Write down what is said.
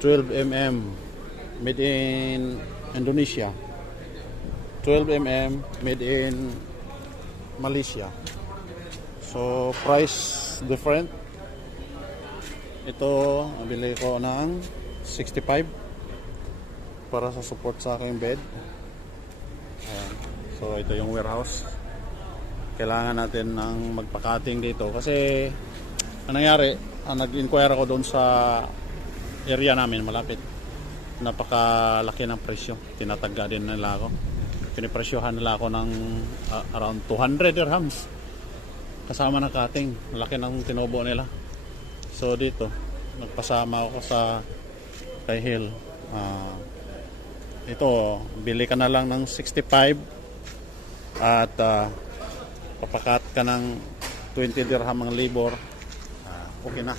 12 mm made in Indonesia, 12 mm made in Malaysia. So price different. Ito nabili ko ng 65 para sa support sa aking bed. Ayan. So ito yung warehouse. Kailangan natin ng magpa-cutting dito kasi ang nangyari, nag-inquire ako doon sa area namin malapit. Napakalaki ng presyo. Tinatagga din nila ako. Pinipresyohan nila ako ng around 200 dirhams kasama ng cutting. Laki ng tinubo nila. So dito nagpasama ako sa kay Hill. Ito bili ka na lang ng 65 at papakat ka ng 20 dirham ang labor. Okay na.